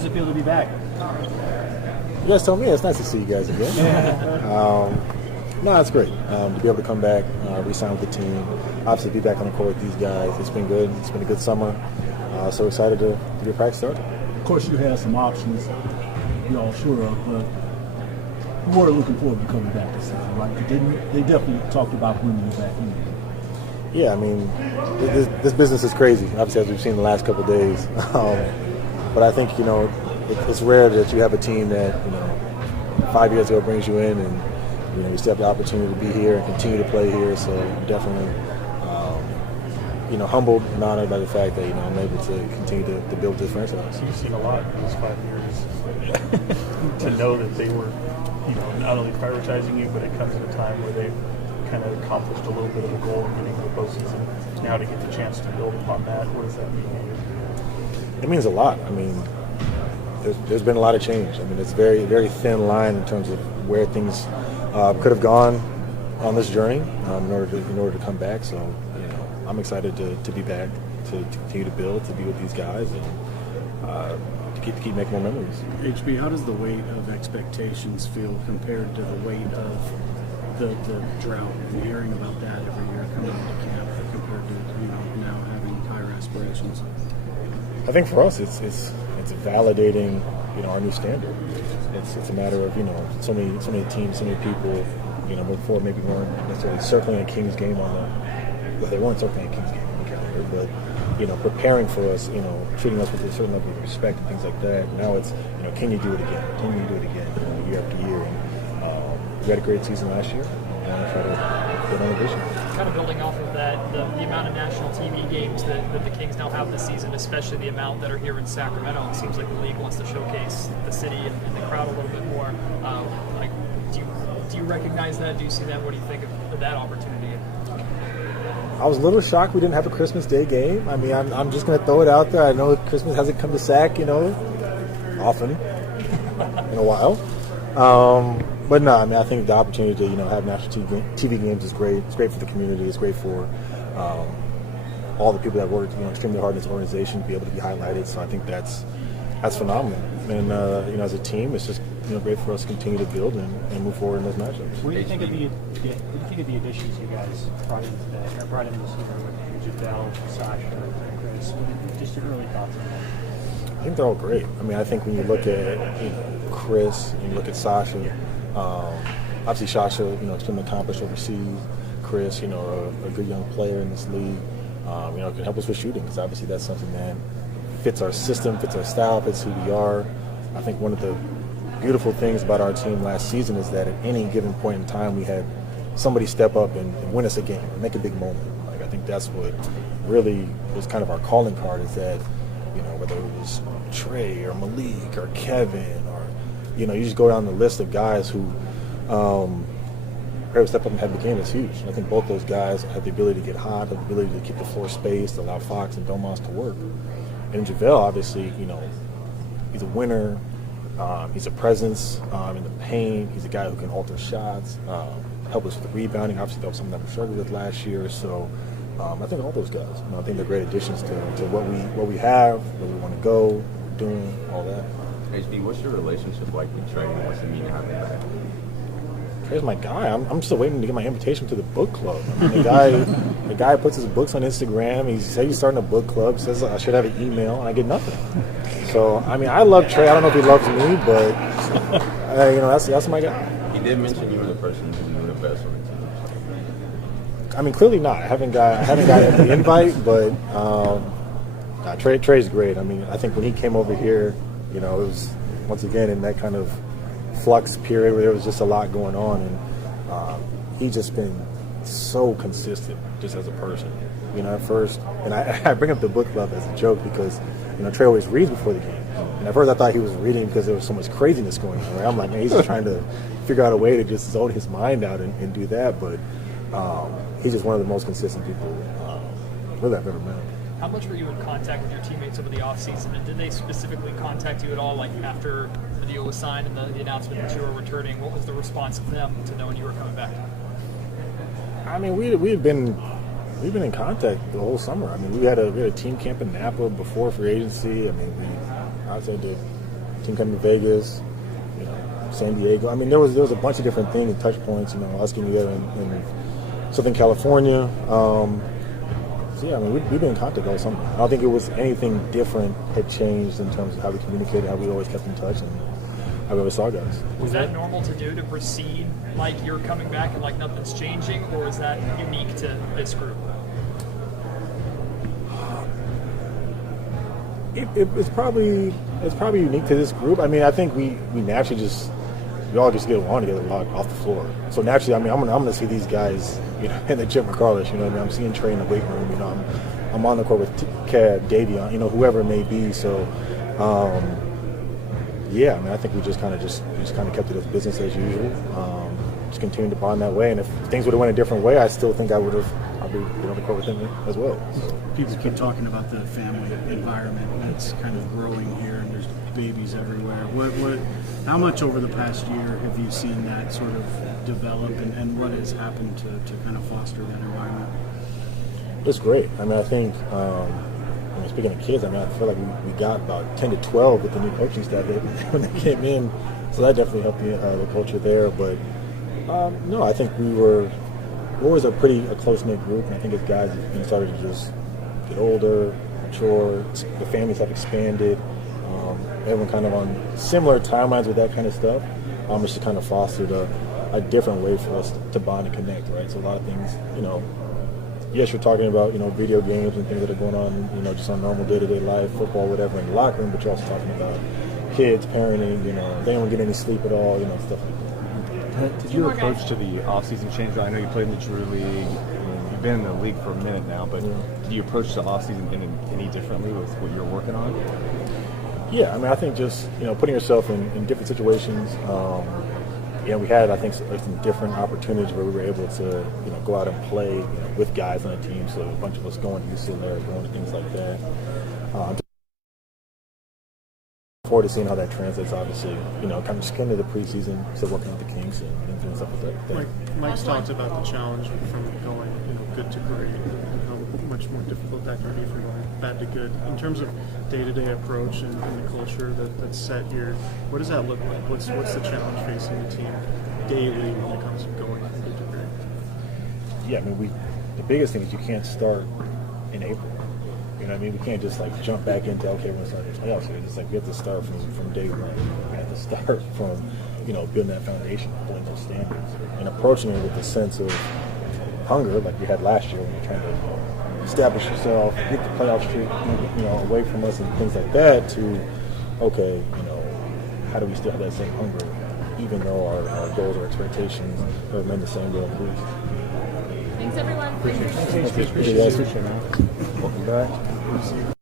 does it feel to be back? You guys told me it's nice to see you guys again. No, it's great to be able to come back, re-sign with the team. Obviously, be back on the court with these guys. It's been good. It's been a good summer. So excited to get practice started. Of course, you have some options you're all sure of, but you were looking forward to coming back this season, right? They definitely talked about bringing you back in. Yeah, I mean, this business is crazy, obviously, as we've seen the last couple of days. But I think, it's rare that you have a team that, 5 years ago brings you in and, you still have the opportunity to be here and continue to play here. So I'm definitely, humbled and honored by the fact that, I'm able to continue to build this franchise. You've seen a lot in those 5 years. To know that they were, not only prioritizing you, but it comes at a time where they've kind of accomplished a little bit of a goal in getting to the postseason. Now to get the chance to build upon that, what does that mean to you? It means a lot. I mean, there's been a lot of change. I mean, it's very, very thin line in terms of where things could have gone on this journey in order to come back. So, I'm excited to be back, to continue to build, to be with these guys, and to keep making more memories. HB, how does the weight of expectations feel compared to the weight of the drought and hearing about that every year coming into camp compared to now having higher aspirations? I think for us, it's validating our new standard. It's a matter of so many teams, so many people before maybe weren't necessarily circling a Kings game they weren't circling a Kings game on the calendar, but preparing for us, treating us with a certain level of respect and things like that. Now it's can you do it again? Can you do it again? Year after year. And we had a great season last year. I want to try to get on the vision. Kind of building off of that, the amount of national TV games that the Kings now have this season, especially the amount that are here in Sacramento, it seems like the league wants to showcase the city and the crowd a little bit more. Do you recognize that? Do you see that? What do you think of that opportunity? I was a little shocked we didn't have a Christmas Day game. I mean, I'm just going to throw it out there. I know Christmas hasn't come to Sac, often in a while. But no, I mean, I think the opportunity to have national TV games is great. It's great for the community. It's great for all the people that work extremely hard in this organization to be able to be highlighted. So I think that's phenomenal. And as a team, it's just great for us to continue to build and move forward in those matchups. What do you think of the additions you guys brought in today, or brought in this year with JaVale, Sasha, and Chris? Just your early thoughts on that. I think they're all great. I mean, I think when you look at Chris and you look at Sasha, obviously Sasha, extremely accomplished overseas. Chris, a good young player in this league, can help us with shooting because obviously that's something that fits our system, fits our style, fits who we are. I think one of the beautiful things about our team last season is that at any given point in time we had somebody step up and win us a game and make a big moment. I think that's what really was kind of our calling card is that, whether it was Trey or Malik or Kevin or, you just go down the list of guys who step up and have the game is huge. And I think both those guys have the ability to get hot, have the ability to keep the floor spaced, allow Fox and Domas to work. And JaVale, obviously, he's a winner. He's a presence in the paint. He's a guy who can alter shots, help us with the rebounding. Obviously, that was something that we struggled with last year. So I think all those guys, I think they're great additions to what we have, where we want to go, doing all that. HB, what's your relationship like with Trey? What's it mean to have him back? Trey's my guy. I'm still waiting to get my invitation to the book club. I mean, the guy puts his books on Instagram. He said he's starting a book club. Says I should have an email, and I get nothing. So I mean, I love Trey. I don't know if he loves me, but that's my guy. He did mention you were the person who knew the best on the team. I mean, clearly not. I haven't got the invite, but Trey's great. I mean, I think when he came over here, it was once again in that kind of flux period where there was just a lot going on, and he's just been so consistent just as a person. At first, and I bring up the book club as a joke because Trey always reads before the game, and at first I thought he was reading because there was so much craziness going on. Right? I'm like, man, he's just trying to figure out a way to just zone his mind out and do that, but he's just one of the most consistent people really I've ever met. How much were you in contact with your teammates over the offseason, and did they specifically contact you at all, like after the deal was signed and the announcement that you were returning? What was the response of them to knowing you were coming back? I mean, we've been in contact the whole summer. I mean, we had a team camp in Napa before free agency. I mean, I had to team coming to Vegas, you know, San Diego. I mean, there was a bunch of different things, touch points. You know, us getting together in Southern California. So yeah, I mean, we've been in contact all summer. I don't think it was anything different had changed in terms of how we communicated, how we always kept in touch, and how we always saw guys. Was that normal to do, to proceed like you're coming back and like nothing's changing, or is that unique to this group? It's probably unique to this group. I mean, I think we naturally we all just get along together a lot off the floor. So naturally, I mean, I'm gonna see these guys, you know, in the gym regardless. You know what I mean? I'm seeing Trey in the weight room. You know, I'm on the court with Cad, Davion, you know, whoever it may be. So, yeah, I mean, I think we just kind of kept it as business as usual. Just continued to bond that way. And if things would have went a different way, I still think I would have probably been on the court with him as well. So. People keep talking about the family environment that's kind of growing here, and there's babies everywhere. How much over the past year have you seen that sort of develop, and what has happened to kind of foster that environment? It's great. I mean, I think, speaking of kids, I mean, I feel like we got about 10 to 12 with the new coaching staff when they came in, so that definitely helped the culture there. But no, I think we were always a close-knit group, and I think as guys started to just get older, mature, the families have expanded. Everyone kind of on similar timelines with that kind of stuff. It's just kind of fostered a different way for us to bond and connect, right? So a lot of things, you know, yes, you're talking about, you know, video games and things that are going on, you know, just on normal day-to-day life, football, whatever, in the locker room, but you're also talking about kids, parenting, you know, they don't get any sleep at all, you know, stuff like that. Did your approach to the offseason change? I know you played in the Drew League. You've been in the league for a minute now, but did you approach the offseason any differently with what you're working on? Yeah, I mean, I think just, you know, putting yourself in different situations. Yeah, we had, I think, some different opportunities where we were able to, you know, go out and play, you know, with guys on the team. So a bunch of us going to UCLA, going to things like that. Forward to seeing how that translates, obviously, you know, kind of just getting to the preseason, still working with the Kings and doing stuff like that. Mike's talked about the challenge from going, you know, good to great, and how much more difficult that can be from going bad to good. In terms of day-to-day approach and the culture that's set here, what does that look like? What's the challenge facing the team daily when it comes to going from good to great? Yeah, I mean, the biggest thing is you can't start in April. You know what I mean? We can't just like jump back into, okay, we're going to start the playoffs here. It's like we have to start from day one. We have to start from, you know, building that foundation, building those standards, and approaching it with a sense of hunger like we had last year when you're trying to establish yourself, get the playoff streak, you know, away from us and things like that, to, okay, you know, how do we still have that same hunger even though our goals or expectations remain the same, but increase? Thanks, everyone. Appreciate it. Welcome back.